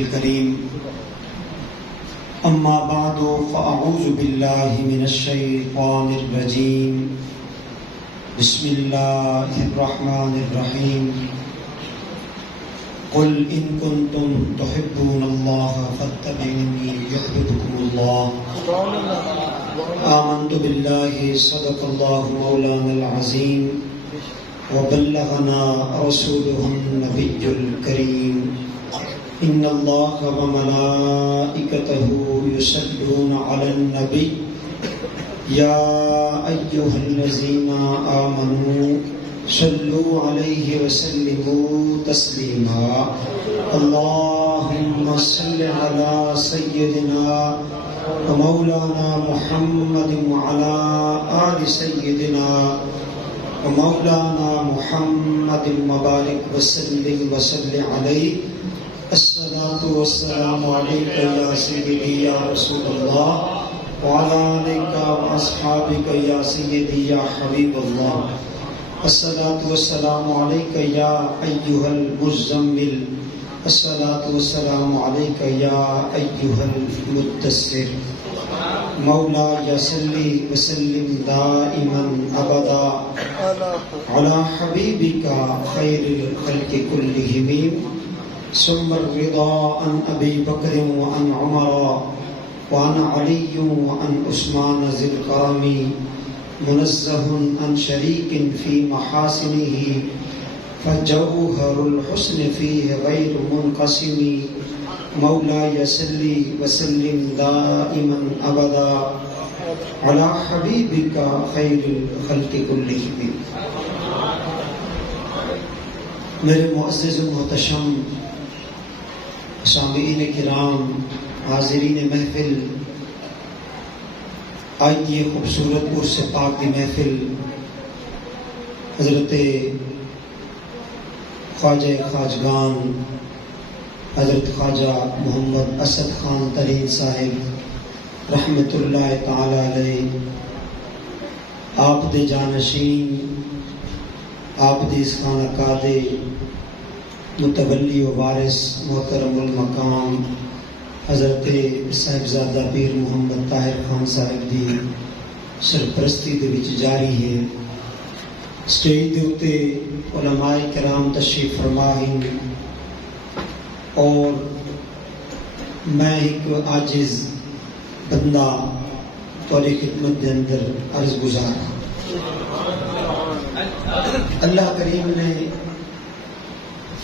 الكريم أما بعد فأعوذ بالله من الشيطان الرجيم بسم الله الرحمن الرحيم قل إن كنتم تحبون الله فاتبعوني يحببكم الله آمنت بالله صدق الله مولانا العظيم وبلغنا رسوله النبي الكريم إن الله وملائكته يصلون على النبي يا أيها الذين آمنوا صلوا عليه وسلموا تسليما اللهم صل على سيدنا ومولانا محمد وعلى آل سيدنا ومولانا محمد وبارك وسلم وصل عليه الصلاة والسلام عليك يا سيدي يا رسول الله وعلى آلك وأصحابك يا سيدي يا حبيب الله الصلاة والسلام عليك يا أيها المزمل الصلاة والسلام عليك يا أيها المدثر مولاي صل وسلم دائما أبدا على حبيبك خير الخلق كلهم ثم الرضا عن أبي بكر وعن عمر وعن علي وعن عثمان ذي الكرم منزه عن شريك في محاسنه فجوهر الحسن فيه غير منقسم مولاي صل وسلم دائما أبدا على حبيبك خير الخلق كلهم. میرے معزز و محتشم سامعین کرام، حاضرین محفل، آج کی یہ خوبصورت عرس پاک کی محفل حضرت خواجہ خواجگان حضرت خواجہ محمد اسد خان ترین صاحب رحمت اللہ تعالی علیہ، آپ دے جانشین، آپ دے اس خانقاہ دے متولی و وارث محترم المقام حضرت صاحبزادہ پیر محمد طاہر خان صاحب دی سرپرستی دے وچ جاری ہے۔ سٹیج دے اتے علماء کرام تشریف فرما ہیں اور میں ایک عاجز بندہ تواڈی خدمت دے اندر عرض گزار ہوں۔ اللہ کریم نے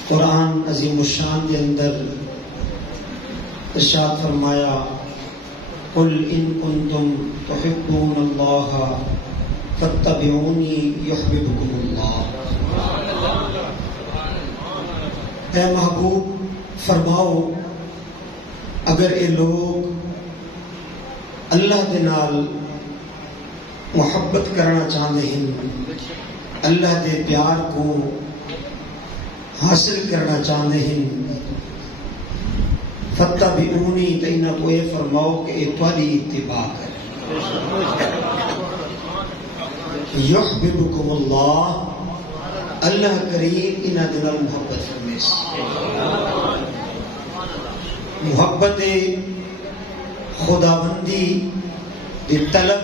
قرآن عظیم الشان کے اندر ارشاد فرمایا قل ان کنتم تحبون اللہ فاتبعونی یحببکم اللہ، اے محبوب فرماؤ اگر یہ لوگ اللہ دے نال محبت کرنا چاہتے ہیں، اللہ دے پیار کو حاصل کرنا چاہتے ہیں، فاتبعونی تو انہاں کو یہ فرماؤ کہ یہ تواڈی اتباع کرے، یحببکم اللہ، اللہ کریم انہاں دے نال محبت فرمائے، محبت خداوندی دی طلب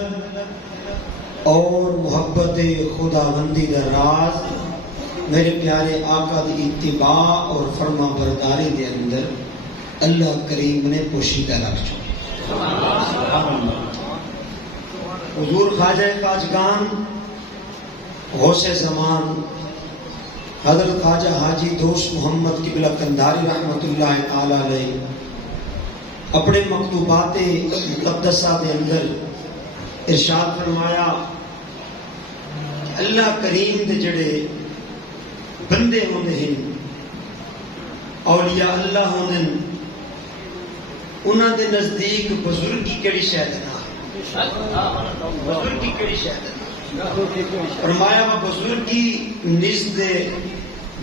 اور محبت خداوندی دا راز میرے پیارے آقا دی اتباع اور فرما برداری دے اندر اللہ کریم نے پوشیدہ رکھ چھوڑا۔ حضور خواجہ خواجگان غوث زمان حضرت خواجہ حاجی دوست محمد قبلہ قندھاری رحمت اللہ تعالی علیہ اپنے مکتوبات مقدسہ دے اندر ارشاد فرمایا اللہ کریم دے جڑے بندے ہوندے ہیں، اولیاء اللہ ہوندے ہیں، انہاں دے نزدیک بزرگی کیڑی شے نہ، بزرگی کیڑی شے نہ، فرمایا وہ بزرگی نزد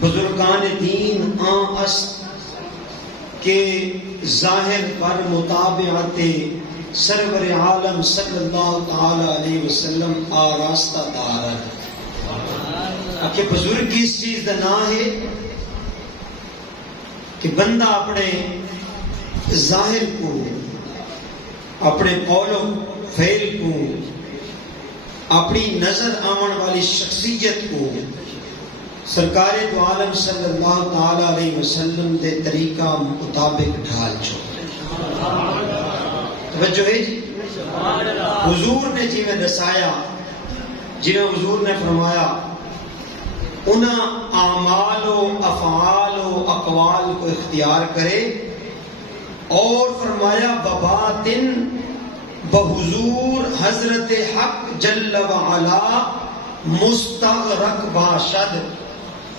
بزرگان دین آن است کہ ظاہر پر مطابعت سرور عالم صلی اللہ تعالی علیہ وسلم آراستہ دار ہے کہ بزرگی اس چیز کا نام ہے کہ بندہ اپنے ظاہر کو، اپنے قول و فعل کو، اپنی نظر آمن والی شخصیت کو سرکار دو عالم صلی اللہ تعالی علیہ وسلم دے طریقہ مطابق ڈھال چھوڑ. توجہ ہے جی. حضور نے جی میں دسایا، جی میں حضور نے فرمایا انہاں اعمال و افعال و اقوال کو اختیار کرے، اور فرمایا بباطن بحضور حضرت حق جل وعلا مستغرق باشد،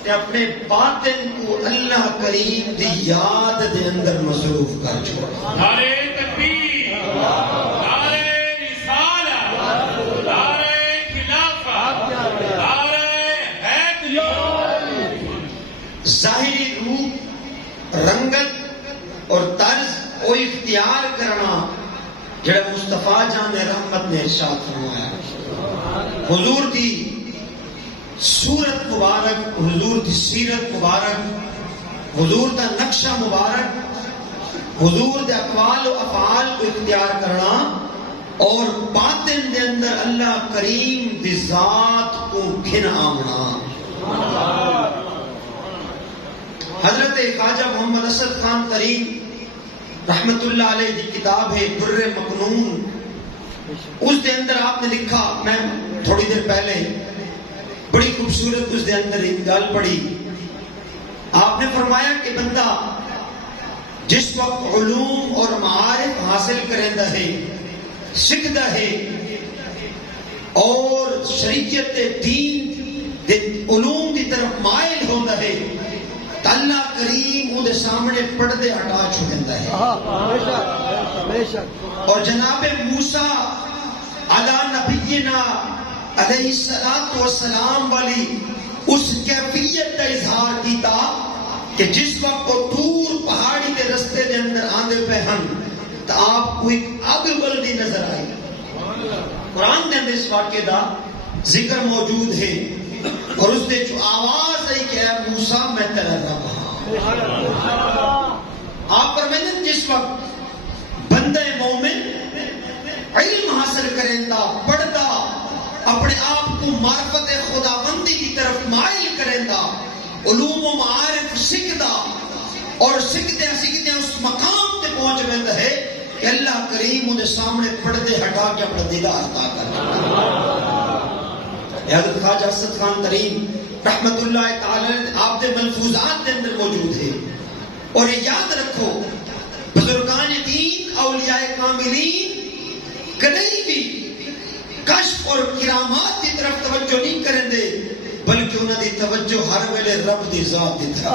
کہ اپنے باطن کو اللہ کریم دی یاد دے اندر مصروف کر چھوڑ. نعرہ تکبیر، نعرہ رسالہ، نعرہ خلافت، نعرہ حیدری. ظاہری روپ، رنگت اور طرز کو اختیار کرنا جڑا مصطفیٰ جان رحمت نے ارشاد فرمایا. حضور دی صورت مبارک، حضور دی سیرت مبارک، حضور دا نقشہ مبارک، حضور دے اقوال و افعال کو اختیار کرنا اور باطن دے اندر اللہ کریم دی ذات کو گھن آمنا. حضرت خواجہ محمد اسد خان ترین رحمت اللہ علیہ دی کتاب ہے در مکنون، اس دے اندر آپ نے لکھا، میں تھوڑی دیر پہلے بڑی خوبصورت اس دے اندر ایک گل پڑھی. آپ نے فرمایا کہ بندہ جس وقت علوم اور معارف حاصل کرتا ہے، سکھتا ہے اور شریعت دین دے علوم دی طرف مائل ہوتا ہے، تو اللہ کریم وہ دے سامنے پردے ہٹا چھوڑتا ہے. اور جناب موسیٰ علی نبینا علیہ السلام والی اس کیفیت کا اظہار کیتا کہ جس وقت وہ طور پہاڑی کے رستے دے اندر آندے پہ ہن تو آپ کو ایک اگ بلدی نظر آئی. قرآن دے اندر اس واقعے دا ذکر موجود ہے، اور اس دے جو آواز آئی کہ اے موسیٰ میں تیرا رب ہاں. آپ فرمائیں جس وقت بندہ مومن علم حاصل کریندا، پڑھدا، اپنے آپ کو معرفت خداوندی کی طرف مائل کریندا، علوم و معارف سکھدا، اور سکھتے اس مقام تے پہنچ رہتا ہے کہ اللہ کریم انہیں سامنے پردے ہٹا کے اپنا دیدار عطا کرتا. حضرت خواجہ اسد خان ترین رحمت اللہ تعالی آپ دے ملفوظات دے اندر موجود ہے. اور یہ یاد رکھو، بزرگان دین اولیاء کاملین کدی بھی کشف اور کرامات کی طرف توجہ نہیں کریں دے، بلکہ انہوں دی توجہ ہر ویلے رب دی ذات دی طرف،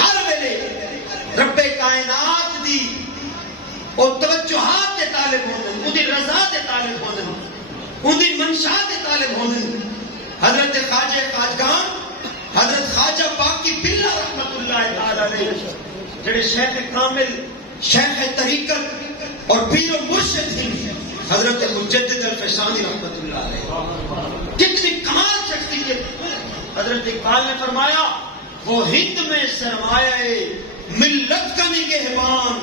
ہر ویلے رب کائنات دی اور توجہات دے طالب ہوندے، ان دی رضا دے طالب ہوندے، ان دی منشا دے طالب ہوندے. حضرت خواجہ خواجگان حضرت خواجہ باقی باللہ رحمت اللہ تعالی علیہ جڑے شیخ کامل، شیخ طریقت اور پیر و مرشد ہیں، حضرت مجدد الفیصانی رحمت اللہ علیہ، کتنی کمال شخصیت. حضرت اقبال نے فرمایا وہ ہند میں سرمایہ ملت کا نگہبان،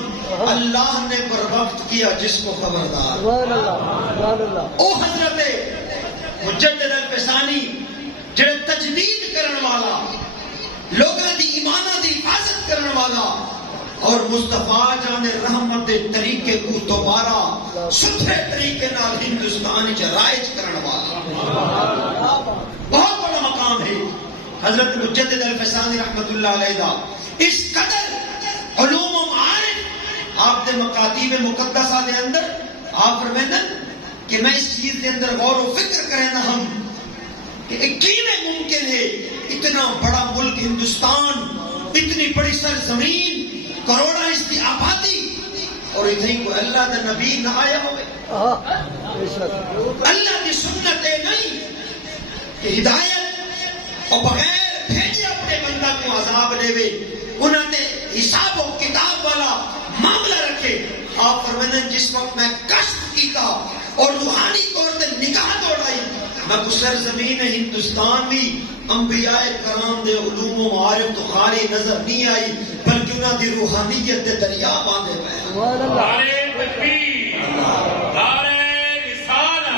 اللہ نے پر وقت کیا جس کو خبردار. او حضرت مجدد الفیصانی جڑے تجدید کرن والا، لوگاں دی ایمانہ دی حفاظت کرن والا، اور مصطفیٰ جان رحمت دے طریقے کو دوبارہ ستھرے طریقے نال ہندوستان وچ رائج کرن والا، بہت بڑا مقام ہے حضرت مجدد الفیصانی رحمت اللہ علیہ دا. اس قدر علوم و معارف آپ دے مکاتیب مقدسہ دے اندر آپ فرمائیں کہ میں اس چیز دے اندر غور و فکر کریں نا ہم کہ کیویں ممکن ہے اتنا بڑا ملک ہندوستان، اتنی بڑی سرزمین، کروڑا اس کی آبادی، اور اتنی کوئی اللہ دا نبی نہ آیا ہوئے. اللہ کی سنت ہے نہیں کہ ہدایت اور بغیر بھیجے اپنے بندہ کو عذاب دے وے، انہوں نے حساب و کتاب والا معاملہ رکھے. آپ فرمائیں جس وقت میں کشف کیتا اور روحانی طور سے نگاہ دوڑائی، میں سرزمین ہندوستان بھی انبیاء کرام دے علوم و معارف تو خالی نظر نہیں آئی، بلکہ انہاں دی روحانیت دے دریا باندھے پئے نعرہ تکبیر، نعرہ رسالہ،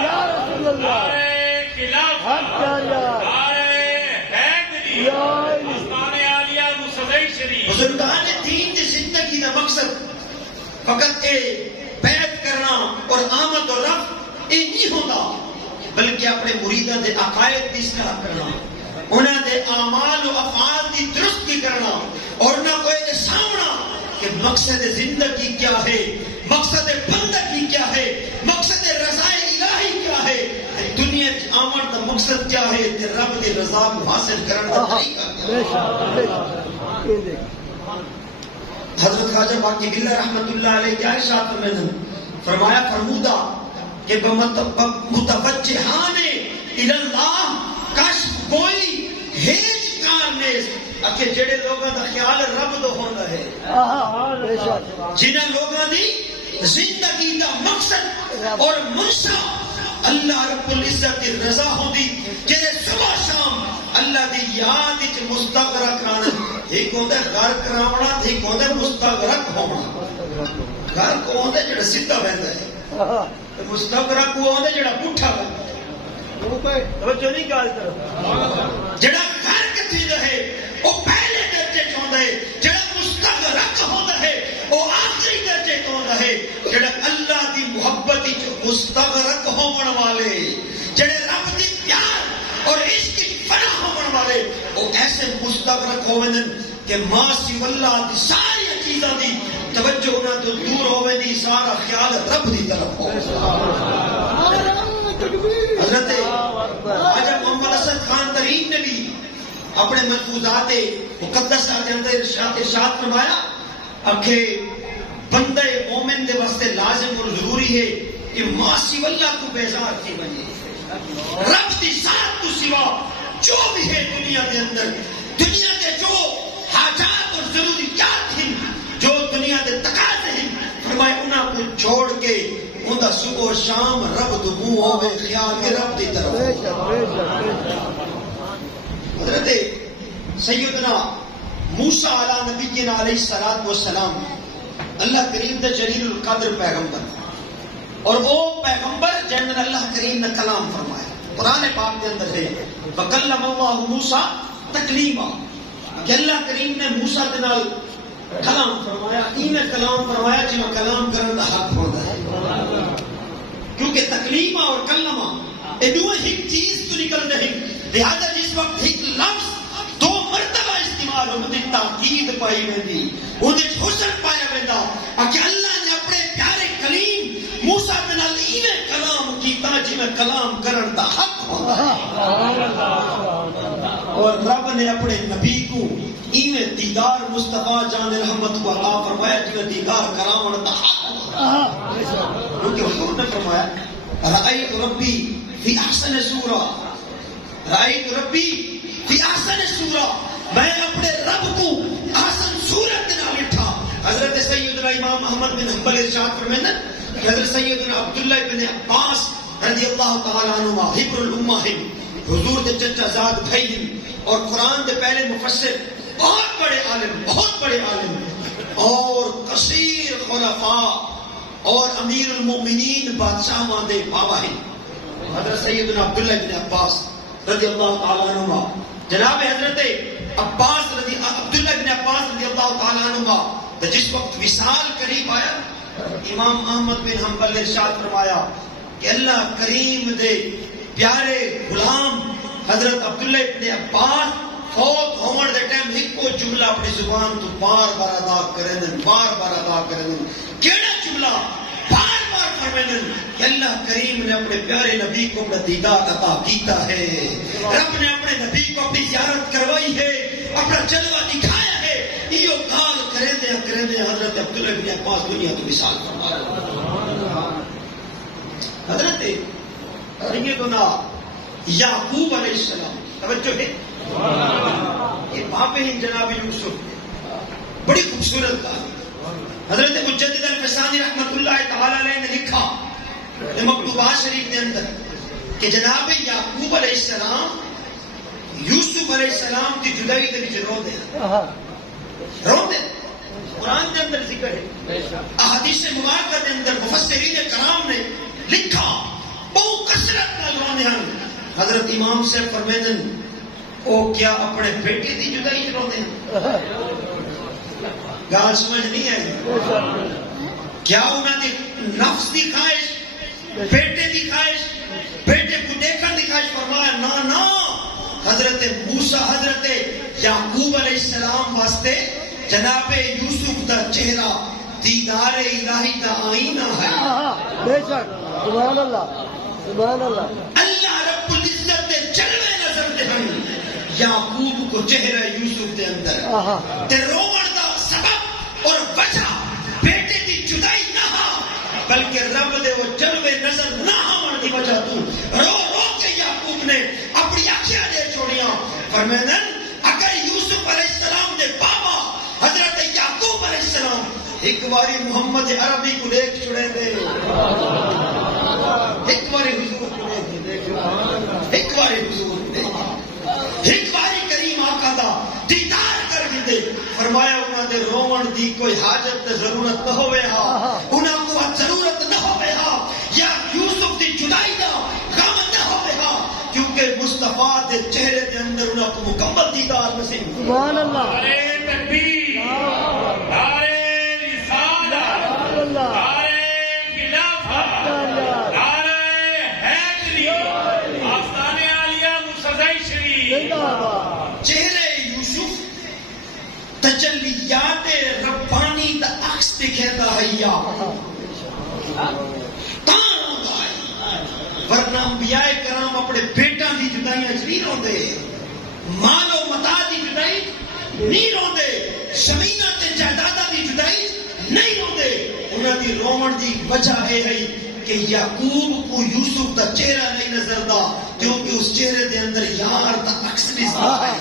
نعرہ خلافت، نعرہ حیدری، آستان عالیہ موسوی شریف۔ بزرگان دین دی زندگی دا مقصد فقط اے بیعت کرنا اور آمد و رفع اے نہیں ہوتا، بلکہ اپنے مریداں دے عقائد دی اصلاح کرنا، انہاں دے اعمال و افعال دی درستی کرنا، اور نہ کوئی دے سامنا کہ مقصد زندگی کیا ہے، مقصد بندگی کیا ہے، مقصد رضا الہی کیا ہے، دنیا کی آمد دا مقصد کیا ہے، تے رب دی رضا کو حاصل کرنے دا طریقہ کیا ہے۔ حضرت خواجہ باقی باللہ رحمت اللہ علیہ کیا ارشاد فرمایا فرمودا کہ متوجہان اللہ کش کوئی ہیچ کارنے کہ جڑے لوگوں دا خیال رب دو ہوندا ہے، جنہاں لوگاں دی زندگی دا مقصد اور منشا اللہ رب العزت دی رضا ہوندی، جڑے صبح شام اللہ دی یاد وچ مستغرق رہن۔ ایک ہوندا غرق کراونا، ایک ہوندا مستغرق ہونا۔ غرق کو ہوندا جڑا سیدھا رہندا ہے، مستغرق وہ ہوندا جڑا پٹھا رہندا ہے۔ توجہ نہیں گل طرف، جڑا غرق تھیندا ہے وہ پہلے درجے چ ہوندا ہے، جڑا مستغرق ہوندا ہے وہ آخری درجے چ ہوندا ہے۔ جڑا اللہ دی محبت وچ مستغرق ہون والے، جڑے رب دی پیار اور عشق وچ فنا ہون والے، وہ ایسے مستغرق ہوویں کہ ما سوا اللہ دی ساری چیزاں دی توجہ انہاں تو دور ہوویں دی، سارا خیال رب دی طرف ہو۔ حضرت خواجہ محمد اسد خان ترین نے بھی اپنے محفوظات مقدسہ کے اندر ارشاد فرمایا کہ بندے مومن دے واسطے لازم اور ضروری ہے کہ ما سوا اللہ کو بیزار تھی بنے، رب دی ذات تو سوا جو بھی ہے دنیا کے اندر، دنیا کے جو حاجات اور ضروریات ہیں، جو دنیا کے تقاضے ہیں، فرمائے انہاں کو چھوڑ کے اندہ صبح و شام رب دو منہ ہوئے خیال کے رب دی طرف۔ حضرت سیدنا موسیٰ علیہ نبینا علیہ السلام اللہ کریم دے جلیل القدر پیغمبر، اور وہ پیغمبر جن اللہ کریم نے کلام فرمایا۔ قرآن پاک کے اندر ہے وَكَلَّمَ اللَّهُ مُوسَىٰ تَكْلِيمًا، کہ اللہ کریم نے موسیٰ کے نال کلام فرمایا، انہیں کلام فرمایا جنہوں کلام کرنے کا حق ہوتا ہے، کیونکہ تکلیمہ اور کلمہ یہ دو ایک چیز تو نکل رہی، لہذا جس وقت ایک لفظ دو مرتبہ استعمال ہو دی تاکید پائی ویندی، انہیں حسن پایا ویندا کہ اللہ نے اپنے پیارے کلیم موسیٰ کے نال انہیں کلام کیتا جنہیں کلام کرنے کا حق ہوتا ہے، اور رب نے اپنے نبی کو انہیں دیدار مصطفیٰ جان رحمت کو عطا فرمایا جنہیں دیدار کراون دا حق ہوتا ہے، کیونکہ حضور نے فرمایا رأیت ربی فی احسن سورہ، رأیت ربی فی احسن سورہ، میں اپنے رب کو احسن صورت نہ لٹھا۔ حضرت سیدنا امام احمد بن حنبل ارشاد فرماتے ہیں کہ حضرت سیدنا عبداللہ بن عباس رضی اللہ تعالیٰ عنہ حبر الامہ ہیں، حضور دے چچا زاد بھائی ہیں، اور قرآن دے پہلے مفسر، بہت بڑے عالم، بہت بڑے عالم، اور کثیر خلفاء اور امیر المومنین بادشاہ دے بابا ہیں۔ حضرت سیدنا عبداللہ بن عباس رضی اللہ تعالیٰ عنہ، جناب حضرت عبداللہ بن عباس رضی اللہ تعالیٰ عنہ، تو جس وقت وصال قریب آیا، امام احمد بن حنبل نے ارشاد فرمایا کہ اللہ کریم دے پیارے غلام حضرت عبداللہ بن عباس فوت ہون دے ٹائم ایک کو جملہ اپنی زبان تو بار بار ادا کریں، بار بار ادا کریں، کیڑا جملہ بار بار فرمائیں کہ اللہ کریم نے اپنے پیارے نبی کو اپنا دیدار عطا کیتا ہے، رب نے اپنے نبی کو اپنی زیارت کروائی ہے، اپنا جلوہ دکھایا ہے، یہ کال کریں دے حضرت عبداللہ بن عباس دنیا کی مثال فرمایا۔ حضرت سیدنا یعقوب علیہ السلام، توجہ ہے، یہ باپے ہیں جناب یوسف، بڑی خوبصورت کہانی۔ حضرت مجدد الفسانی رحمت اللہ تعالی علیہ نے لکھا مکتوبات شریف کے اندر کہ جناب یعقوب علیہ السلام یوسف علیہ السلام کی جدائی دے وچ رو دے، احادیث مبارکہ دے اندر مفسرین کرام نے لکھا بہت کثرت نال رونے ہیں. حضرت امام سے فرمیدن او کیا اپنے بیٹے دی جدائی روندے ہیں؟ گال سمجھ نہیں آئی. کیا انہوں نے نفس دی خواہش، بیٹے دی خواہش، بیٹے کو دیکھن دی خواہش؟ فرمایا نا نا، حضرت موسیٰ حضرت یعقوب علیہ السلام واسطے جناب یوسف دا چہرہ دیدار الہی دا آئینہ ہے. بے شک، سبحان اللہ، سبحان اللہ. اللہ رب العزت دے جلوے نظر دے ہن یعقوب کو چہرہ یوسف دے اندر تے روون دا سبب اور وجہ بیٹے دی جدائی نہ ہا، بلکہ رب دے وہ جلوے نظر نہ ہون دی وجہ تو رو رو کے یعقوب نے اپنی آنکھیں دے چھوڑیاں. فرمیدن اگر یوسف علیہ السلام دے بابا حضرت یعقوب علیہ السلام ایک باری محمد عربی کو دیکھ چھڑے دے، ایک باری حضور کو دیکھ، ایک باری حضور کو دیکھ، ایک باری کریم آقا دا دیدار کر بھی دے. فرمایا انہاں دے رومن دی کوئی حاجت تے ضرورت نہ ہوئے ہا، انہاں کو ضرورت نہ ہوئے ہا یا یوسف دی جدائی دا غم نہ ہوئے ہا، کیونکہ مصطفیٰ دے چہرے دے اندر انہاں کو مکمل دیدار نصیب. سبحان اللہ، نعرے تکبیر، نعرے رسالت، نعرے خلافت، نعرے حیدری، آستانِ عالیہ مرتضی شریف. چہرے یوسف تجلیات ربانی دا عکس دکھیتا ہے یا ورنہ انبیاء کرام اپنے بیٹا دی جدائیاں نہیں روندے، مال و متا دی جدائی نہیں روندے، زمینہ تے جائیداداں دی جدائی نہیں روندے. انہاں دی رومن دی وجہ ہے کہ یعقوب کو یوسف دا چہرہ نہیں نظر دا، کیونکہ اس چہرے دے اندر یار دا عکس نظر ہے،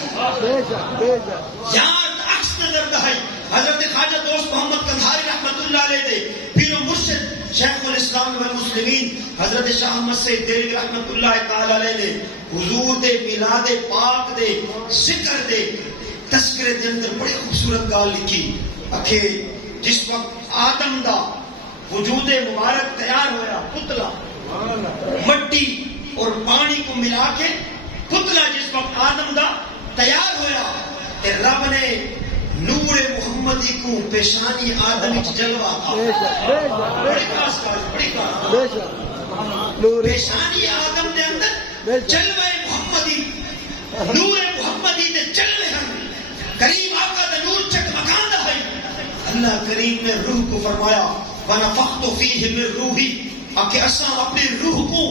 یار دا عکس نظر دا ہے. حضرت خواجہ دوست محمد قندھاری رحمت اللہ علیہ دے پیر و مرشد شیخ الاسلام والمسلمین حضرت شاہ احمد سید دہلوی رحمت اللہ تعالی علیہ نے حضور دے میلاد پاک دے ذکر دے تذکرے دے اندر بڑی خوبصورت گال لکھی. اکھے جس وقت آدم دا وجود مبارک تیار ہویا، پتلا مٹی اور پانی کو ملا کے پتلا جس وقت آدم دا تیار ہویا، تے رب نے نور محمدی کو پیشانی آدم وچ جلوا تھا. بڑی خاص بات، بڑی خاص پیشانی آدم دے اندر جلوے محمدی، نور محمدی دے جلوے ہیں. کریم آقا دا نور چکمکاندا ہے. اللہ کریم نے روح کو فرمایا وَنَفَخْتُ فِيهِ مِن رُوحِي، کہ اساں اپنی روح کو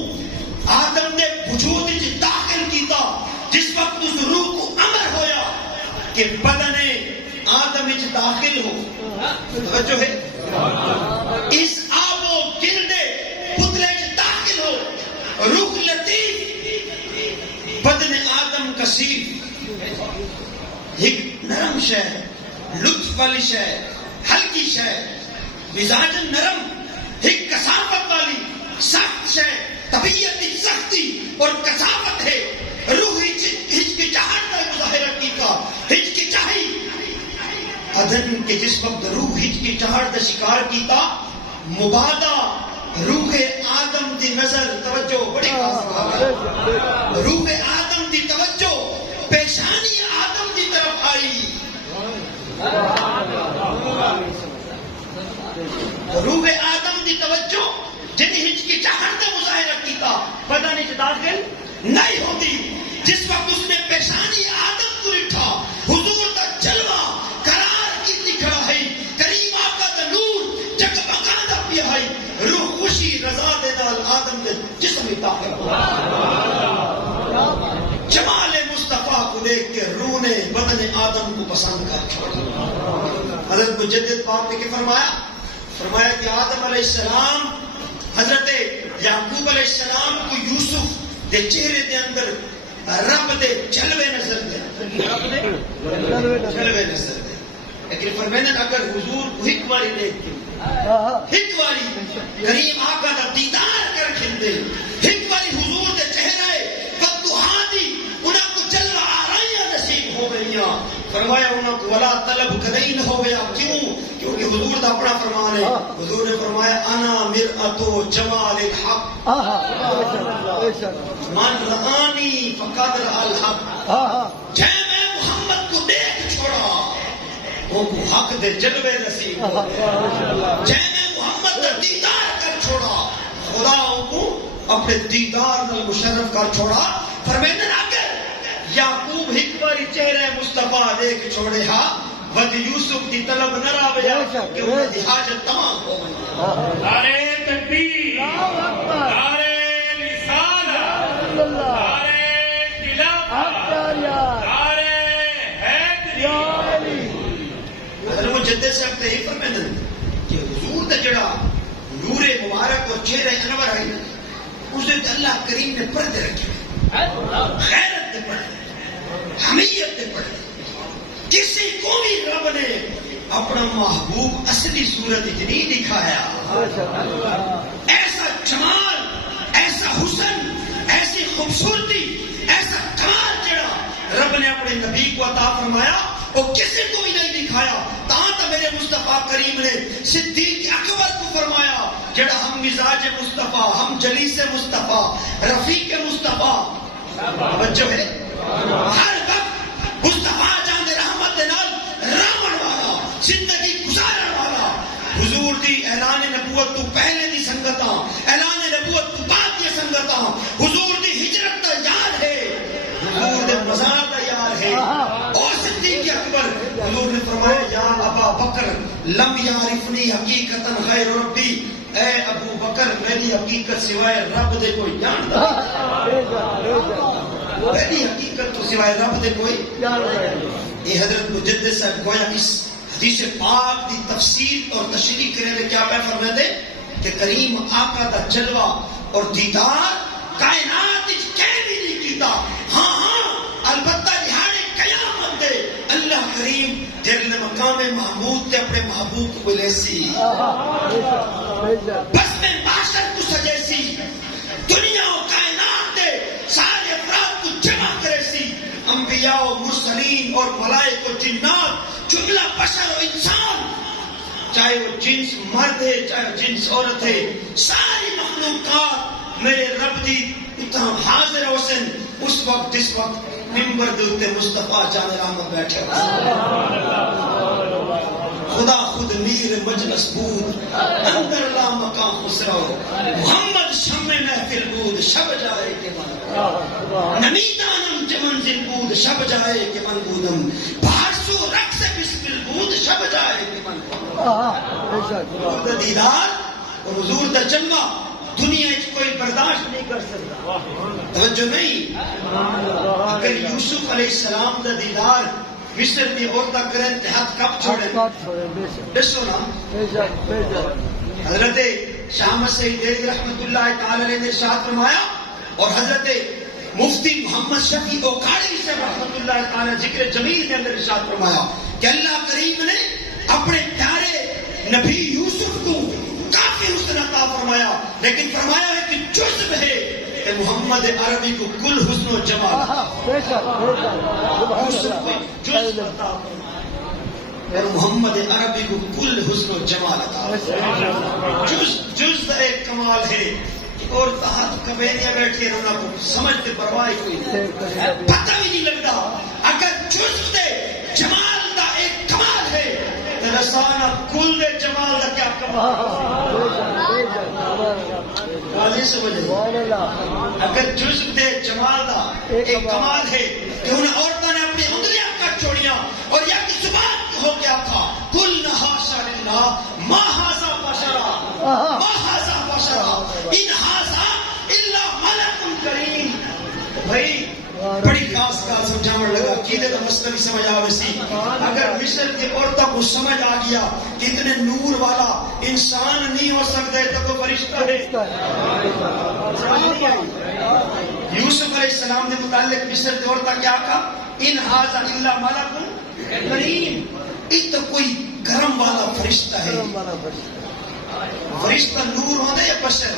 آدم دے وجود وچ داخل کیتا. جس وقت اس روح کو امر ہویا کہ بدن آدم وچ داخل ہو، توجہ ہے، اس آب و گردے پتلے وچ داخل ہو. روح لطیف، بدن آدم کثیف، ایک نرم شے، لطف والی شے، ہلکی شے، مزاج نرم، ایک کثافت والی سخت شے، طبیعت کی سختی اور کثافت ہے. روح ہچکچاہٹ کا مظاہرہ کیتا، ہچکچاہی ادن کے جس وقت روح ہچکچاہٹ کا شکار کیتا، مبادا روح آدم دی نظر، توجہ بڑی خاص، روح آدم دی توجہ پیشانی آدم دی طرف آئی. روح آدم دی توجہ جن ہچکچاہٹ کا مظاہرہ کیتا بدن وچ داخل نہیں ہوتی. جس وقت اس نے پیشانی آدم کو لٹھا، حضور دا جلوہ قرار کی دکھا ہے، کریم آقا دا نور جگمگاندا پیا ہے. روح خوشی رضا دے نال آدم دے جسم میں داخل ہوا. جمال مصطفیٰ کو دیکھ کے روح نے بدن آدم کو پسند کر چھوڑا. حضرت مجدد پاک نے فرمایا کہ آدم علیہ السلام حضرت یعقوب علیہ السلام کو یوسف دے چہرے دے اندر رب دے جلوے نظر دے، جلوے نظر دے. لیکن فرمائیں اگر حضور کو ایک باری دیکھ کے، ایک باری کریم آقا دا دیدار کر کھندے، ایک باری حضور دے چہرے فتوحا دی انہاں کو جلوہ آرائیاں نصیب ہو گئیاں. فرمایا انہاں کو ولا طلب کدی نہ ہو گیا. کیوں کیونکہ حضور دا اپنا فرمان ہے. حضور نے فرمایا انا مرآت جمال الحق من رآنی فقد رأى الحق. جے میں محمد کو دیکھ چھوڑا وہ کو حق دے جلوے نصیب ہو گئے. جے میں محمد کا دیدار کر چھوڑا خدا کو اپنے دیدار نال مشرف کر چھوڑا. فرمیندے اگر یعقوب ایک باری چہرے مصطفیٰ دیکھ چھوڑے ہا ود یوسف کی طلب نہ راوے کہ انہیں دی حاجت تمام ہو گئی. نعرہ تکبیر، نعرہ رسالت، نعرہ خلافت، نعرہ حیدری. حضرت مجدد صاحب تے ہی فرمیندے کہ حضور دا جڑا نور مبارک اور چہرہ انور آئی اس دے اللہ کریم نے پردے رکھے، غیرت دے پردے، حمیت دے پردے. کسی کو بھی رب نے اپنا محبوب اصلی صورت نہیں دکھایا. ایسا جمال، ایسا حسن، ایسی خوبصورتی، ایسا کمال جڑا رب نے اپنے نبی کو عطا فرمایا وہ کسی کو بھی نہیں دکھایا. تو میرے مصطفیٰ کریم نے صدیق اکبر کو فرمایا جڑا ہم مزاج مصطفیٰ، ہم جلیس مصطفیٰ، رفیق مصطفیٰ بچوں ہے ہر وقت مصطفیٰ جان رحمت نال رامن والا زندگی گزارن والا. حضور دی اعلان نبوت تو پہلے دی سنگتاں، اعلان نبوت تو بعد دی سنگتاں، حضور دی ہجرت دا یاد ہے، حضور دے مزار دا یاد ہے. اور صدیق اکبر حضور نے فرمایا یا ابا بکر لم یعرفنی حقیقتا غیر ربی، اے ابو بکر میری حقیقت سوائے رب دے کوئی جانتا میری حقیقت تو سوائے رب دے کوئی. یہ حضرت مجدد صاحب گویا اس حدیث پاک دی تفسیر اور تشریح کرنے دے کیا پہ فرمائے دے کہ کریم آقا دا جلوہ اور دیدار کائنات اچ کہیں بھی نہیں کیتا. ہاں البتہ لہاڑے قیامت دے اللہ کریم جل مقام محمود تے اپنے محبوب کو لے سی بس میں معاشر کو سجے سی دنیا و کائنات دے سارے افراد کو جمع کرے سی. انبیاء و مرسلین اور ملائک و جنات جملہ بشر و انسان چاہے وہ جنس مرد ہے چاہے وہ جنس عورت ہے ساری مخلوقات میرے رب دی اتنا حاضر حسن اس وقت جس وقت ممبر دوتے مصطفیٰ جان رحمت بیٹھے خدا خود میر مجلس بود اندر لا مقام خسرو محمد شم محفل بود شب جائے کہ من نمیدانم چه منزل بود شب جائے کہ من بودم بارسو رقص بسمل بود شب جائے کہ من بودم. دیدار اور حضور دا جلوہ دنیا اچ کوئی برداشت نہیں کر سکتا. توجہ نہیں. اگر یوسف علیہ السلام دا دیدار مصر دی عورتہ کریں تے ہاتھ کب چھوڑے دسو نا. حضرت شاہ مسیح دہلوی رحمت اللہ تعالی علیہ نے ارشاد فرمایا اور حضرت مفتی محمد شفیع اوکھاڑی سے رحمت اللہ تعالی ذکر جمیل کے اندر ارشاد فرمایا کہ اللہ کریم نے اپنے پیارے نبی یوسف کو کافی حسن عطا فرمایا لیکن فرمایا ہے کہ جزو ہے کہ محمد عربی کو کل حسن و جمال اور محمد عربی کو کل حسن و جمال عطا. جز ایک کمال ہے اور ہاتھ کبیلیاں بیٹھی ہیں انہوں کو سمجھتے پرواہ کوئی نہیں پتہ بھی نہیں لگتا. اگر جز دے جمال دا ایک کمال ہے تو رسانہ کل دے جمال دا کیا کمال واضح سمجھے. اگر جز دے جمال دا ایک کمال ہے کہ انہیں عورتوں نے اپنی انگلیاں کٹ چھوڑیاں اور یا کی زبان ہو کیا تھا کل حاشا للہ ما ھذا بشرا ما ھذا بشرا ان ھذا الا ملک کریم. بھائی بڑی خاص بات سمجھانے لگا عقیدے کا مسئلہ بھی سمجھ آوے سی. اگر مصر کی عورتوں کو سمجھ آ گیا کہ اتنے نور والا انسان نہیں ہو سکتے تو کوئی فرشتہ ہے. یوسف علیہ السلام نے متعلق مصر کی عورتوں کیا کہا ان ھذا الا ملک کریم. یہ تو کوئی کرم والا فرشتہ ہے. فرشتہ نور ہوتا یا بشر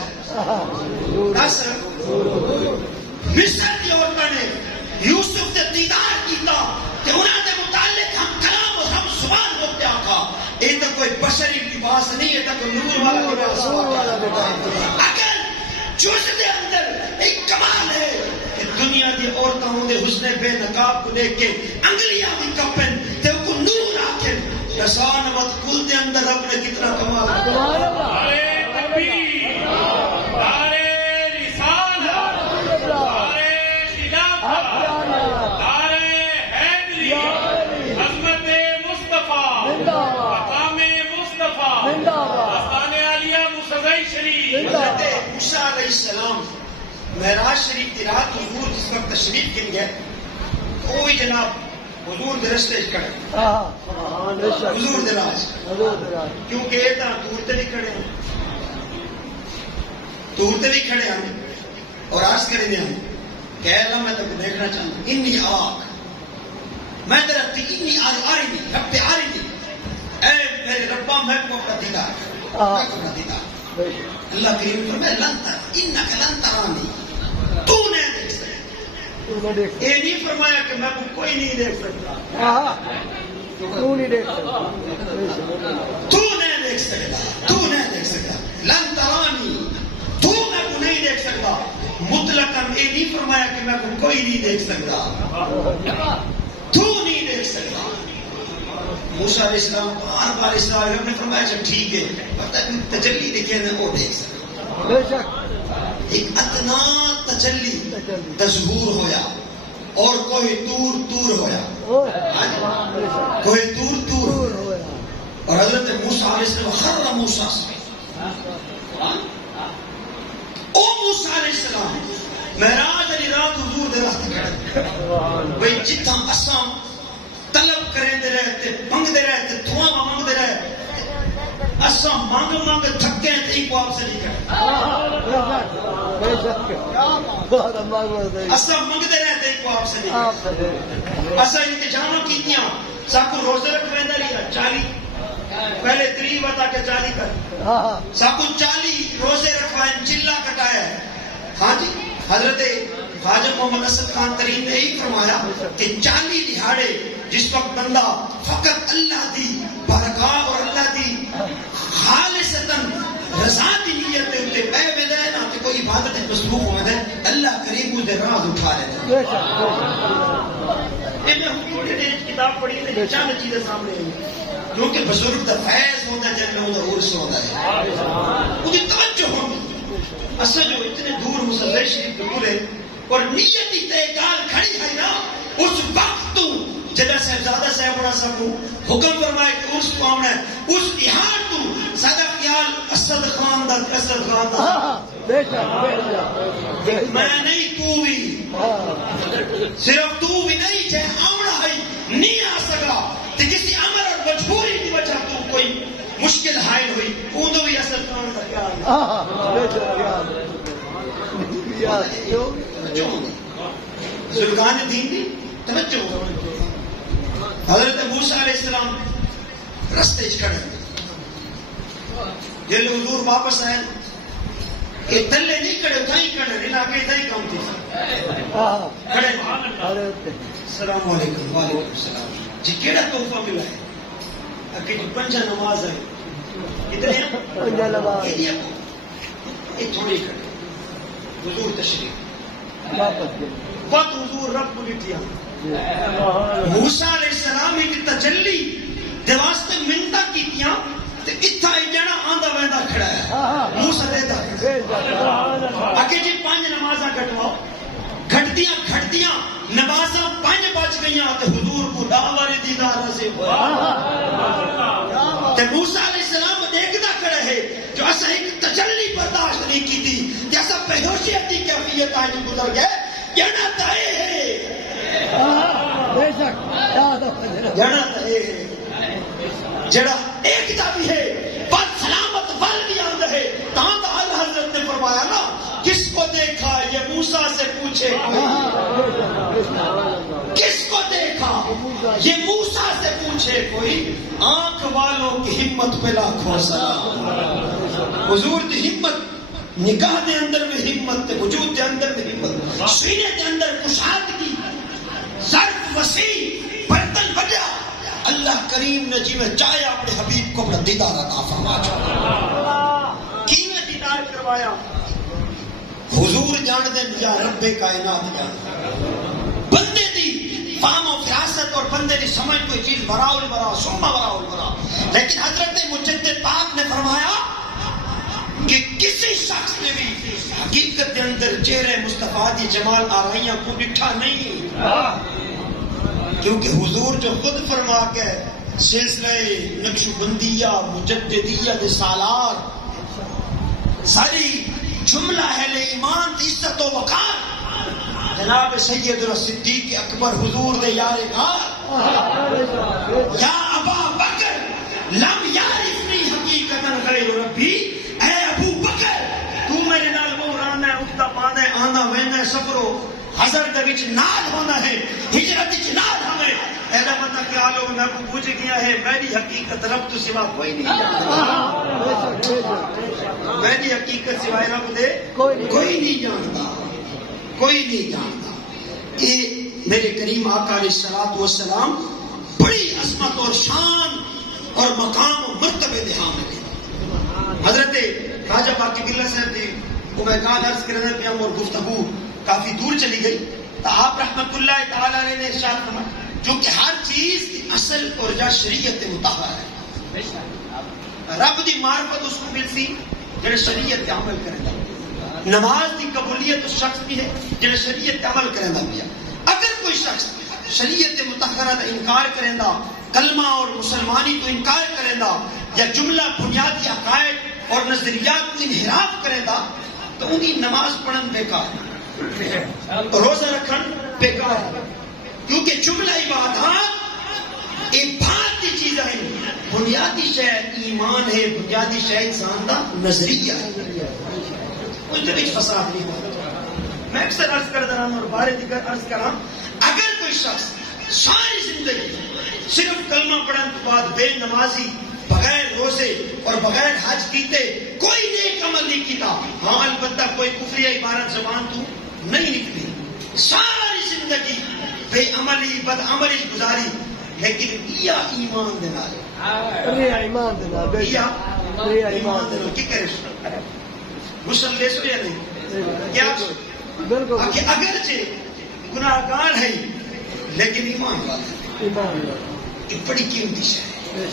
مصر کی عورتوں نے یوسف سے دیدار کیتا کہ انہوں نے متعلق ہم کلام اور ہم زبان ہو کیا کہا یہ تو کوئی نہیں ہے تک نور والا لباس نور والا لباس. اگر جس دے اندر ایک کمال ہے کہ دنیا دی عورتوں دے حسن بے نقاب کو دیکھ کے انگلیاں بھی کپن تے کو نور آکھن کسان وقت کل دے اندر رب نے کتنا کمال ہے. سبحان اللہ. نعرے تکبیر، نعرے رسالت، نعرے خلافت، نعرے حیدری، عظمت مصطفیٰ، مقام مصطفیٰ، آستان عالیہ مرتضی شریف. حضرت موسیٰ علیہ السلام معراج شریف کی رات حضور جس وقت تشریف کے لیے کوئی جناب حضور دے رستے کھڑے سبحان بے شک. حضور دے راج حضور دراز. کیونکہ یہ تو دور تے بھی کھڑے ہیں دور تے بھی کھڑے ہیں اور عرض کریں دے ہیں کہ اے اللہ میں تمہیں دیکھنا چاہتا ہوں انی آگ میں تیرا انی آگ آری نہیں رب پہ آری نہیں اے میرے ربا میں کو اپنا دیدار میں کو اپنا دیدار. بے شک. اللہ کریم فرمائے لن ترى انک لن ترانی تو نہیں دیکھ سکتا. تو نہ دیکھ. یہ نہیں فرمایا کہ میں کو کوئی نہیں دیکھ سکتا تو نہیں دیکھ سکتا. بے شک. تو نہیں دیکھ سکتا تو نہیں دیکھ سکتا لن ترانی تو میں کو نہیں دیکھ سکتا. مطلقاً یہ نہیں فرمایا کہ میں کو کوئی نہیں دیکھ سکتا تو نہیں دیکھ سکتا. موسیٰ علیہ السلام بار بار اسرائیل نے فرمایا جب ٹھیک ہے پتہ ہے تجلی دیکھے نا وہ دیکھ سکتا. بے شک. ایک ادنا تجلی ظہور ہویا اور کوئی دور دور ہویا کوئی دور دور ہویا. اور حضرت موسیٰ علیہ السلام خر موسیٰ سے او موسیٰ علیہ السلام معراج علی رات حضور دے راستے کھڑے بھئی جتھاں اساں طلب کریں دے رہتے منگ دے رہتے دعا منگ دے رہتے اساں مانگ مانگ تھکے ہیں تے کو آپ سے نہیں کرے بے شک. بہت اللہ بہت. اساں منگ دے رہتے کو آپ سے نہیں کرے. اساں انتظام کیتیاں ساکو روزے رکھویں دا لیا 40 پہلے 3 بتا کے 40 کر ساکو 40 روزے رکھوائیں چلا کٹایا ہے. ہاں جی حضرت خواجہ محمد اسد خان ترین نے یہی فرمایا کہ 40 دہاڑے جس وقت بندہ فقط اللہ دی بارگاہ اور اللہ دی خالصتاً رضا دی نیت دے اوتے پے ویندے نا کہ کوئی عبادت مصروف ہوئے ہے اللہ کریم دے راز اٹھا لیتا. بے شک. میں تھوڑی دیر کتاب پڑھی تے چند چیزیں سامنے آئی کیونکہ بزرگ دا فیض ہوتا ہے جن میں وہ عرص ہوتا ہے وہ توجہ ہوگی. اصل جو اتنے دور مصلی شریف دور ہے اور نیتی تیکال کھڑی ہے نا اس وقت تو جدہ صاحبزادہ صاحب بڑا صاحب کو حکم فرمائے کہ اس کو آمنا ہے اس دہار تو سادہ خیال اسد خان دا بے شک. میں نہیں تو بھی صرف تو بھی نہیں جے آمنا ہے نہیں آ سکا تو کسی امر اور مجبوری کی وجہ تو کوئی مشکل حائل ہوئی اندو بھی اسد خان دا خیال بے شک. بزرگان دین دی توجہ. حضرت موسیٰ علیہ السلام رستے کھڑے جل حضور واپس آئے کہ تلے نہیں کھڑے اتھائی کھڑے علاقے اتھائی کام تھی کھڑے. السلام علیکم. وعلیکم السلام. جی کیڑا تحفہ ملا ہے کہ جو 5 نماز ہے کتنے ہیں 5 نماز یہ تھوڑی کھڑے حضور تشریف واپس. وقت حضور رب کو لٹیا موسیٰ علیہ السلام ایک تجلی دے واسطے منتا کیتیاں تے اتھا ہی جڑا آندا ویندا کھڑا ہے موسیٰ دے دا اگے جی 5 نمازاں کٹواؤ گھٹدیاں نمازاں 5 بج گئیاں تے حضور کو داوارے دیدار نصیب ہوا تے موسیٰ علیہ السلام دیکھدا کھڑا ہے جو اسا ایک تجلی برداشت نہیں کیتی تے اسا بےہوشیت دی کیفیت آج گزر گئے جڑا تائے ہے بے شک. جڑا تائے ہے جڑا ایک دا بھی ہے بد سلامت ول بھی آندا ہے تاں دا حضرت نے فرمایا نا کس کو دیکھا یہ موسیٰ سے پوچھے کس کو دیکھا یہ موسیٰ سے پوچھے کوئی. آنکھ والوں کی ہمت پہ لاکھوں سلام. حضور دی ہمت نگاہ دے اندر میں ہمت تے وجود دے اندر میں ہمت سینے دے اندر کشادگی ظرف وسیع برتن وجہ اللہ کریم نے جی میں چاہے اپنے حبیب کو اپنا دیدار عطا فرما چھوڑا. کیویں دیدار کروایا؟ حضور جان دے یا رب کائنات جان. بندے دی فہم و فراست اور بندے دی سمجھ کوئی چیز وراء الورا ثم وراء الورا. لیکن حضرت مجدد پاک نے فرمایا کہ کسی شخص نے بھی حقیقت کے اندر چہرے مصطفیٰ دی جمال آرائیاں کو ڈٹھا نہیں. کیونکہ حضور جو خود فرما کے سلسلہ نقش بندیہ مجددیہ دے سالار ساری جملہ اہل ایمان دی عزت و وقار جناب سید صدیق اکبر حضور دے یار غار یا ابا بکر لم یعرفنی حقیقتا غیر ربی. اے ابو بکر تو میرے نال وہ رانا ہے اٹھتا پانا ہے آنا وینا ہے سفرو حضر دے وچ نال ہونا ہے ہجرت وچ نال ہونا ہے. ایسا بندہ خیال ہو میں کو پوچھ گیا ہے میری حقیقت رب تو سوا کوئی نہیں جانتا. میری حقیقت سوائے رب دے کوئی نہیں جانتا. کوئی نہیں جانتا. یہ میرے کریم آقا علیہ الصلوۃ والسلام بڑی عظمت اور شان اور مقام و مرتبے دے حامل ہیں. حضرت خواجہ باقی بلّہ صاحب جی کو میں کہا عرض کرنے پہ اور گفتگو کافی دور چلی گئی تو آپ رحمت اللہ تعالیٰ علیہ نے ارشاد فرمایا جو کہ ہر چیز کی اصل اور جا شریعت مطہر ہے. رب دی معرفت اس کو ملتی جڑے شریعت کا عمل کرے گا. نماز دی قبولیت اس شخص بھی ہے جڑے شریعت کا عمل کرے گا. اگر کوئی شخص شریعت مطہرہ کا انکار کرے گا کلمہ اور مسلمانی تو انکار کرے گا یا جملہ بنیادی عقائد اور نظریات کو انحراف کرے گا تو ان کی نماز پڑھن بیکار روزہ رکھن بیکار. کیونکہ جملہ عبادات ایک بات کی چیز ہے. بنیادی شے ایمان ہے بنیادی شے انسان کا نظریہ ہے. اس کے فساد نہیں ہوتا. میں اکثر عرض کر رہا ہوں اور بارے دیگر عرض کر رہا ہوں اگر کوئی شخص ساری زندگی صرف کلمہ پڑھنے کے بعد بے نمازی بغیر روزے اور بغیر حج کیتے کوئی نیک عمل نہیں کیتا ہاں البتہ کوئی کفری عبارت زبان تو نہیں نکلی ساری زندگی بے عملی بد عملی گزاری لیکن یہ ایمان دینا ایمان دینا کی کرے غسل لے سو یا نہیں کیا بالکل اگرچہ گناہگار ہے لیکن ایمان والا یہ بڑی قیمتی شے ہے.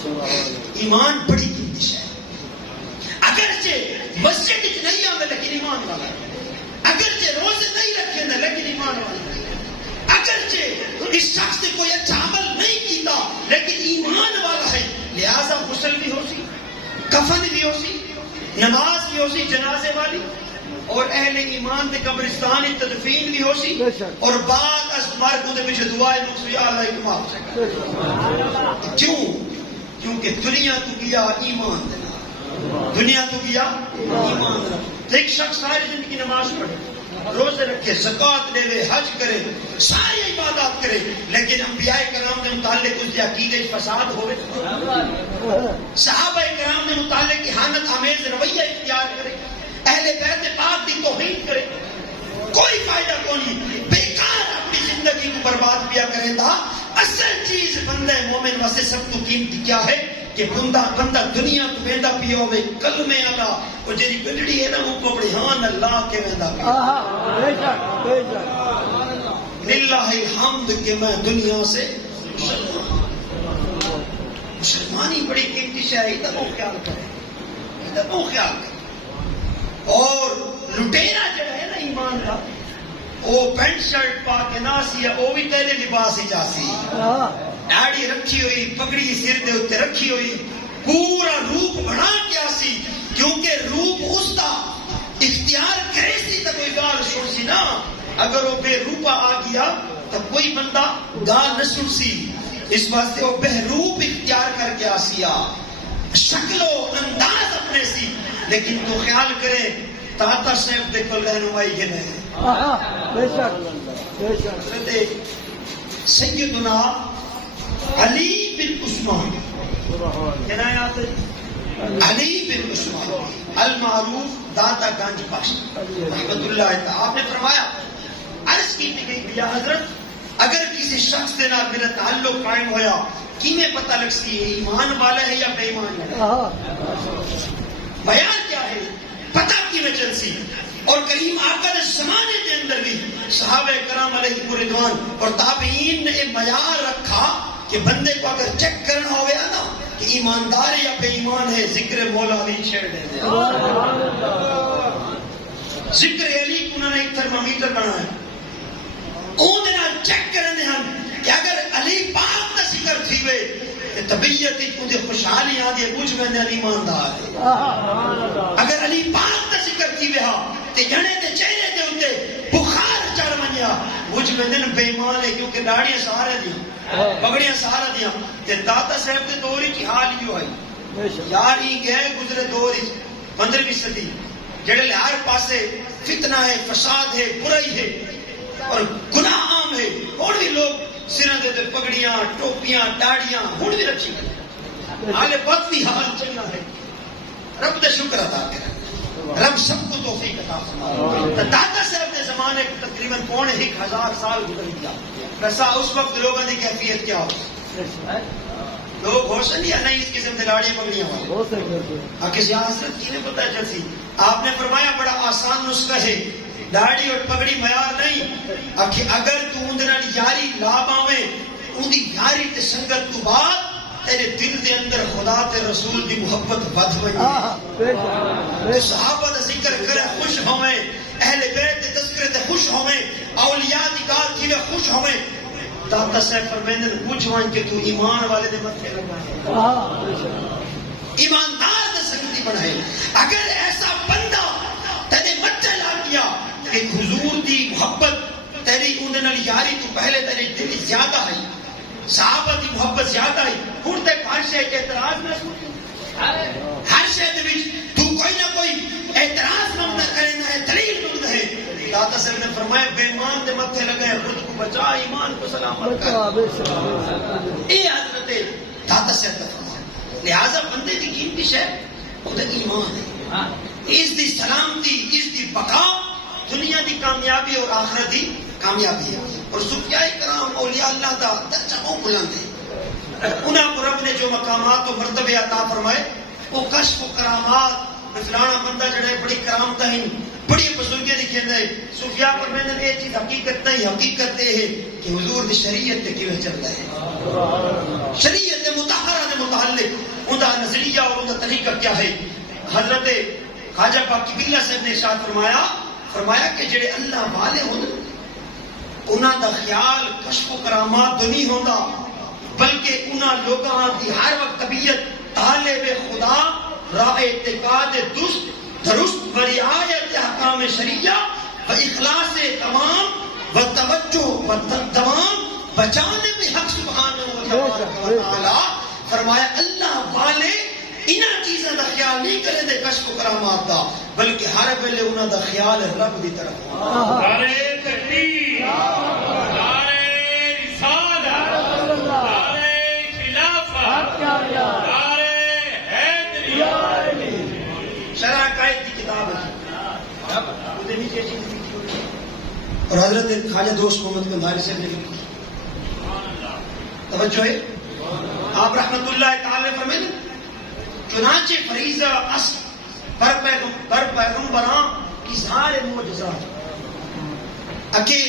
ایمان بڑی قیمتی شے ہے. اگرچہ مسجد نہیں آتا لیکن ایمان والا ہے. اگرچہ روزے نہیں رکھے نا لیکن ایمان والا ہے. اگرچہ اس شخص نے کوئی اچھا عمل نہیں کیتا لیکن ایمان والا ہے. لہذا غسل بھی ہو سی کفن بھی ہو سی نماز بھی ہو سی جنازے والی اور اہل ایمان دے قبرستان تدفین بھی ہو سی اور بعد از مرگ دے پیچھے دعائیں مخصوص یا اللہ کو معاف کر. کیوں؟ کیونکہ دنیا تو گیا ایمان دینا دنیا تو گیا ایمان دینا. ایک شخص ساری زندگی نماز پڑھے روزے رکھے زکوٰۃ دے حج کرے ساری عبادات کرے لیکن انبیاء کرام کے متعلق اس کے عقیدے فساد ہوئے صحابہ کرام کے متعلق اہانت آمیز رویہ اختیار کرے اہل بیت پاک کی توہین کرے کوئی فائدہ کو نہیں بیکار اپنی زندگی کو برباد کیا کرے گا. اصل چیز بندہ مومن واسطے سب تو قیمتی کیا ہے کہ بندہ دنیا تو ویندا پیا ہوے کلمے اللہ اور جڑی گڈڑی ہے نا وہ کو بڑھان اللہ کے ویندا پیا بے شک بے شک للہ الحمد کہ میں دنیا سے مسلمانی بڑی قیمتی شے ہے. ادھر وہ خیال کرے ادھر وہ خیال کرے. اور لٹیرا جو ہے نا ایمان کا وہ پینٹ شرٹ پا کے نہ سی وہ بھی تیرے لباس ہی جاسی داڑھی رکھی ہوئی پگڑی سر دے اتنے رکھی ہوئی پورا روپ بنا کیا سی کیونکہ روپ اس کا اختیار کرے سی تو کوئی گال سن سی نا. اگر وہ بے روپا آ گیا تو کوئی بندہ گال نہ سن سی. اس واسطے وہ بے روپ اختیار کر کے آسیا شکل و انداز اپنے سی لیکن تو خیال کرے تاتا صاحب دیکھو رہنمائی کے نہیں بے شک بے شک. حضرت سیدنا علی بن عثمان علی بن عثمان المعروف داتا گنج بخش رحمت اللہ تعالی آپ نے فرمایا عرض کی گئی یا حضرت اگر کسی شخص کے نال میرا تعلق قائم ہویا کیویں پتہ لگ سی ایمان والا ہے یا بے ایمان ہے؟ بیان کیا ہے پتہ کیویں چل سی؟ اور کریم آقا نے زمانے کے اندر بھی صحابہ کرام علیہ رضوان اور تابعین نے ایک معیار رکھا کہ بندے کو اگر چیک کرنا ہو گیا نا کہ ایماندار یا بے ایمان ہے، ذکر مولا علی چھیڑ دیں گے. ذکر علی کو انہوں نے ایک تھرمامیٹر بنایا، اون نال چیک کرنے ہم کہ اگر علی پاک کا ذکر تھی وے تے طبیعت کو دے خوشحالی آ دی کچھ بندے ایماندار ہے. اگر علی پاک کا ذکر تھی وے ہاں تے جنے دے چہرے دے اوتے بخار چڑھ منیا کچھ بندے بے ایمان ہے، کیونکہ داڑیاں سہارے دیاں پگڑیاں سہارا دیاں. تے داتا صاحب دے دور وچ حال ہی ہوئی یار ہی گئے گزرے دور 15ویں صدی جڑے ہر پاسے فتنہ ہے، فساد ہے، برائی ہے اور گناہ عام ہے. اور بھی لوگ سراں دے پگڑیاں ٹوپیاں داڑیاں ہن بھی رکھی کرتے، حال وقت بھی حال چنگا ہے. رب دا شکر ادا کریں، رب سب کو توفیق عطا فرمائے. داتا صاحب کے زمانے تقریباً 1000 سال گزر گیا. ویسا اس وقت لوگوں کی کیفیت کیا ہو؟ لوگ ہوش نہیں یا نہیں اس قسم سے لاڑیاں پگڑیاں والے کسی حضرت کی نہیں پتہ چل سی. آپ نے فرمایا بڑا آسان نسخہ ہے، داڑھی اور پگڑی معیار نہیں. اگر تو اندر یاری لا پاویں اندی یاری تے سنگت تو بعد تیرے دل دے اندر خدا تے رسول دی محبت ود وئی. صحابہ دا ذکر کرے خوش ہوئے، اہل بیت دے تذکرے تے خوش ہوئے، اولیاء دی گال تھی خوش ہوئے. داتا صاحب فرمیندے پوچھ وان کہ تو ایمان والے دے متھے لگا ہے، ایماندار دے سنگتی بنائے. اگر ایسا بندہ تیرے متھے لا دیا کہ حضور دی محبت تیری اندے نال یاری تو پہلے تیرے دل زیادہ ہے، صحابہ دی محبت زیادہ ہے، ہن تے ہر شے کے اعتراض محسوس ہر شے دے وچ تو کوئی نہ کوئی اعتراض منگتا کرے نہ دلیل منگتا ہے. داتا صاحب نے فرمایا بے ایمان دے متھے لگے خود کو بچا ایمان کو سلامت کر. اے حضرت داتا صاحب نے فرمایا لہذا بندے دی قیمتی شے خود ایمان ہے. اس دی سلامتی، اس دی بقا دنیا دی کامیابی اور آخرت دی کامیابی ہے. اور صوفیاء کرام اولیاء اللہ دا درجہ بہت بلند ہے. انہاں کو رب نے جو مقامات و مرتبے عطا فرمائے وہ کشف و کرامات. فلانا بندہ جڑے بڑی کرامت ہیں، بڑی بزرگی لکھے ہیں. صوفیاء فرماتے ہیں یہ چیز حقیقت نہیں، حقیقت یہ ہے کہ حضور دی شریعت تے کیویں چلدا ہے، شریعت مطہرہ دے متعلق ان دا نظریہ اور ان دا طریقہ کیا ہے. حضرت خواجہ پاک قبلہ صاحب نے ارشاد فرمایا کہ جڑے اللہ والے ہوں انہاں دا خیال کشف و کرامات نہیں ہوندا، بلکہ انہاں لوگاں دی ہر وقت طبیعت طالب خدا راہ اعتقاد درست و رعایت احکام شریعہ و اخلاص تمام و توجہ و تمام بچانے میں حق سبحانہ و تعالی. فرمایا اللہ والے انہاں چیزاں دا خیال نہیں کریں دے کشف و کرامات دا، بلکہ ہر ویلے انہاں دا خیال رب دی طرف. نعرہ تکبیر، نعرہ رسالت، نعرہ خلافت، نعرہ حیدری. شرح عقائد کی کتاب ہے اور حضرت خواجہ دوست محمد قندھاری سے لکھی. توجہ ہے آپ رحمت اللہ تعالی فرمائیں چنانچہ فریضہ اصل پر پیغمبراں اظہار معجزات اکے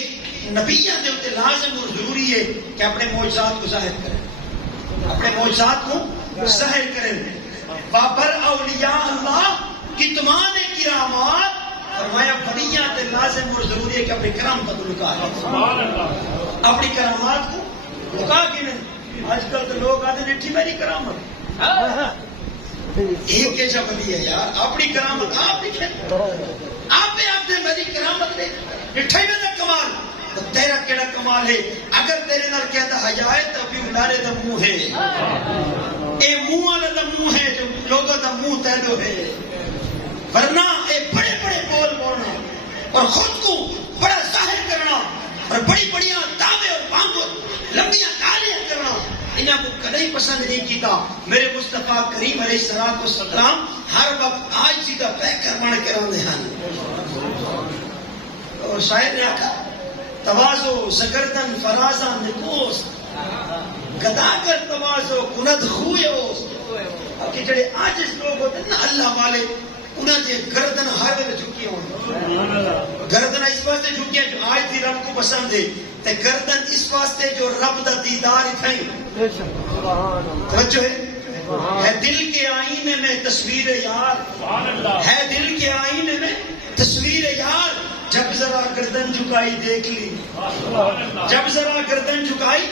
نبیوں کے اوپر لازم اور ضروری ہے کہ اپنے معجزات کو ظاہر کریں، اپنے معجزات کو ظاہر کریں. بابر اولیاء اللہ کتمان کرامات. فرمایا ولیاں تے لازم اور ضروری ہے کہ اپنی کرامت کو لکائیں، اپنی کرامات کو لکا کے نہیں. آج کل تو لوگ آتے ہیں ٹھیک میری کرامت ایک کیسا ولی ہے یار، اپنی کرامت آپ لکھیں، آپ نے میری کرامت لے اٹھائی میں کمال. تیرا کیڑا کمال ہے؟ اگر تیرے نال کہتا حیا ہے تو بھی اولارے دا منہ ہے، اے منہ والا دا منہ ہے جو لوگوں دا منہ تیلو ہے. ورنہ اے بڑے بڑے بول بولنا اور خود کو بڑا ظاہر کرنا اور بڑی بڑیاں دعوے اور بانگوں لمبیاں گالیاں کرنا انہاں کو کدی پسند نہیں کیتا. میرے مصطفیٰ کریم علیہ الصلوۃ والسلام ہر وقت آج سیدھا پیکر بن کے رہندے ہیں. اور شاعر نے آکھا تواضع زگردن فرازاں نکوست گداگر تواضع کند خوئے ہو کہ جڑے عاجز لوگ ہوتے ہیں نا اللہ والے انہاں دے گردن ہر ویلے جھکی ہون گردن اس واسطے جھکی ہیں جو آج دی رب کو پسند ہے تے گردن اس واسطے جو رب دا دیدار تھیں توجہ ہے دل کے آئینے میں تصویر یار ہے دل کے آئینے میں تصویر یار جب ذرا گردن جھکائی دیکھ لی جب ذرا گردن جھکائی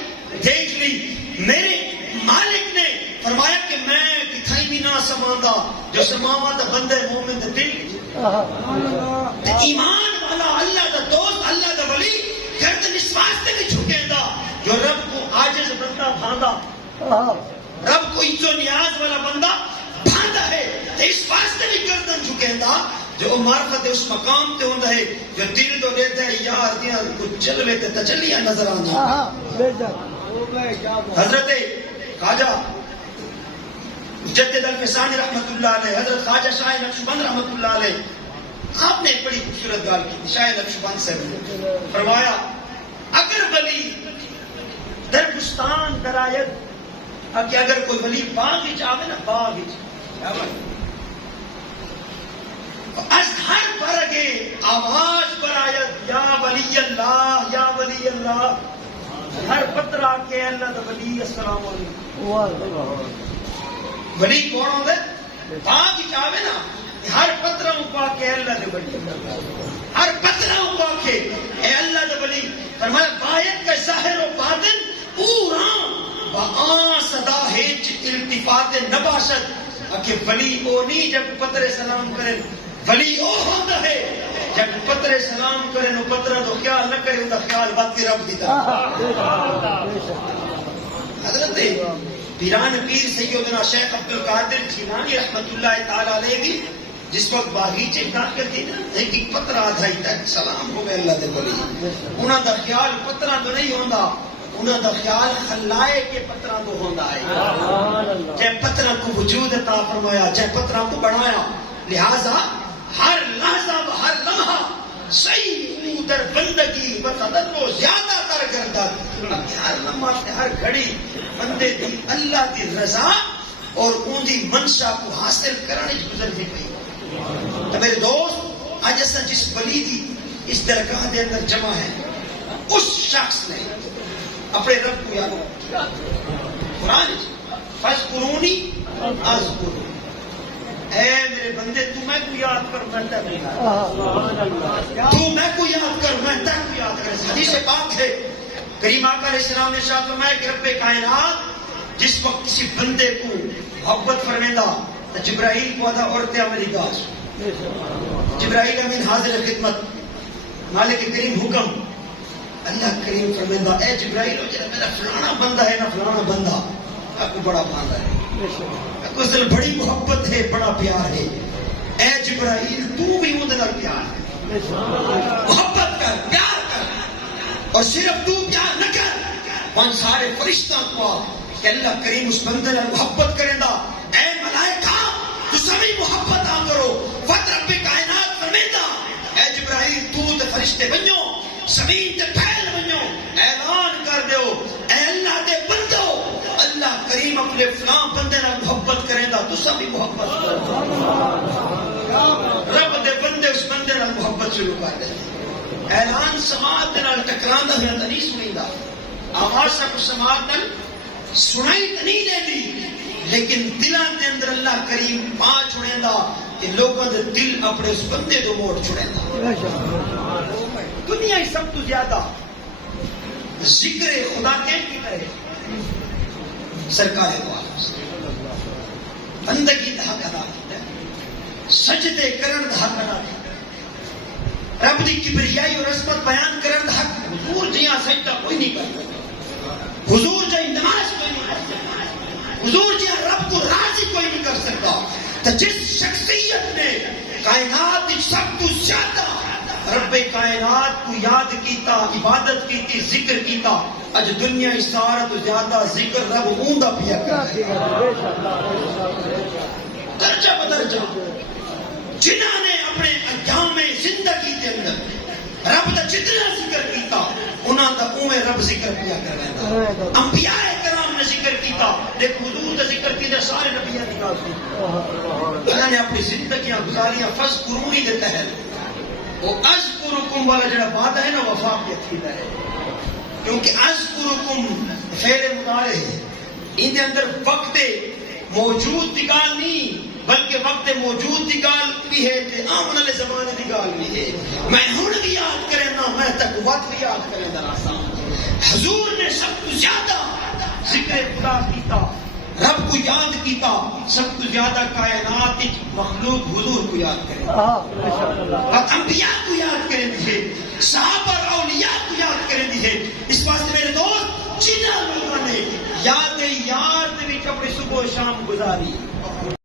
دیکھ لی میرے مالک نے فرمایا کہ میں کتھائی بھی نہ سماندا جو سماوا دا بندے مومن دے دل ایمان والا اللہ دا دوست اللہ دا ولی گردن اس واسطے بھی جھکیندا جو رب کو عاجز بندہ بھاندا رب کو عزت و نیاز والا بندہ بھاندا ہے تے اس واسطے بھی گردن جھکیندا جو معرفت اس مقام تے ہوندا ہے جو دل تو دیتا ہے یار دیاں کچھ چلوے تے تجلیاں نظر آندی حضرت خواجہ مجدد الفسانی رحمت اللہ علیہ حضرت خواجہ شاہ نقشبند رحمت اللہ علیہ آپ نے ایک بڑی خوبصورت گال کی شاہ نقشبند سے فرمایا اگر ولی در بستان درایت اگر کوئی ولی باغ وچ آوے نا باغ وچ از ہر برگے آواز برایت یا ولی اللہ ہر پترا کے اللہ دا ولی السلام علیکم ولی کون ہوندے باغ وچ آوے نا ہر پترا پا کے اللہ دے ولی ہر پترا پا کے اے اللہ دے ولی فرمایا بایت کا ظاہر و باطن پورا با صدا ہے التفات نباشت کہ ولی او نہیں جب پترے سلام کرے ولی او ہوتا ہے جب پترے سلام کرے نو پترا تو خیال نہ کرے ان کا خیال باقی رب دیتا حضرت پیران پیر سیدنا شیخ عبد القادر جیلانی رحمت اللہ تعالی علیہ بھی جس وقت باغیچے داخل تھی نا ایک پترا آدھائی تک سلام ہو گئے اللہ دے ولی انہاں دا خیال پترا تو نہیں ہوندا انہاں دا خیال خلائے کے پترا تو ہوندا ہے جے پترا کو وجود عطا فرمایا جے پترا کو بنایا لہذا ہر لحظہ و ہر لمحہ صحیح در بندگی و تدلو زیادہ تر گردن ہر لمحہ سے ہر گھڑی بندے دی اللہ دی رضا اور ان دی منشا کو حاصل کرنے کی گزرتی پئی تو میرے دوست آج ایسا جس ولی دی اس درگاہ دے اندر جمع ہے اس شخص نے اپنے رب کو یاد کیا قرآن فاذکرونی اذکرکم اے میرے بندے تو میں کو یاد کر میں تو میں کو یاد کر میں تک یاد کر حدیث پاک ہے کریم آقا علیہ السلام نے ارشاد فرمایا کہ رب کائنات جس وقت کسی بندے کو محبت فرمائندا تو جبرائیل کو ادا عورتیں میری گاش جبرائیل امین حاضر خدمت مالک کریم حکم اللہ کریم فرمائندا اے جبرائیل جڑا میرا فلانا بندہ ہے نا فلانا بندہ آپ کو بڑا بھاندا ہے اصل بڑی محبت ہے بڑا پیار ہے اے جبرائیل تو بھی مدد پیار ہے محبت کر پیار کر اور صرف تو پیار نہ کر ان سارے فرشتوں کو کہ اللہ کریم اس بندے نے محبت کرے دا اے ملائکہ تو سبھی محبت آ کرو فت رب کائنات فرمیدا اے جبرائیل تو تے فرشتے بنو زمین تے پھیل بنو اعلان کر دیو اے اللہ دے بندو اللہ کریم اپنے فلاں بندے نال محبت کرے دا تو سبھی محبت کرو رب دے بندے اس بندے نال محبت شروع کر دے اعلان سماعت نال ٹکراندا ہوا تے نہیں سنیندا آواز سب سماعت نال سنائی تے نہیں دیندی لیکن دلاں دے اندر اللہ کریم پا چھڑیندا کہ لوگوں دے دل اپنے اس بندے تو موڑ چھڑیندا دنیا ہی سب تو زیادہ ذکر خدا کی کرے سرکار کو بندگی دا حق ادا کیتا سجدے کرن دا حق ادا کیتا رب دی کبریائی اور عظمت بیان کرن دا حق حضور جیاں سجدہ کوئی نہیں کرتا حضور جیاں نماز کوئی نہیں کر سکتا حضور جیاں رب کو راضی کوئی نہیں کر سکتا تو جس شخصیت نے کائنات کی سب تو زیادہ رب کائنات کو یاد کیتا عبادت کیتی ذکر کیتا اج دنیا اس سارا تو زیادہ ذکر رب اوندا پیا کرے درجہ بدرجہ جنہاں نے اپنے ایام زندگی کے اندر رب دا جتنا ذکر کیتا انہاں دا اوے رب ذکر پیا کرے انبیاء کرام نے ذکر کیتا، دیکھ حضور دا ذکر کیتا سارے نبیاں دی گل سی، انہاں نے اپنی زندگیاں گزاریاں فذکرونی دے تحت۔ وہ اذکرکم والا جڑا وعدہ ہے نا وفا پہ تھیدا ہے، کیونکہ اذکرکم فعل مضارع ہے، ان دے اندر وقت موجود دی گل نہیں بلکہ وقت موجود دی گل بھی ہے تے آمن والے زمانے دی گل بھی ہے۔ میں ہن بھی یاد کرنا، میں تک وقت بھی یاد کرنا راسا۔ حضور نے سب تو زیادہ ذکر خدا کیتا، رب کو یاد کیتا، سب تو زیادہ کائنات مخلوق حضور کو یاد کرے، اور انبیاء کو یاد کریں دیے، صحابہ اور اولیاء کو یاد کریں دیے۔ اس واسطے میرے دوست جنہاں لوگوں نے یاد وچ اپنی صبح و شام گزاری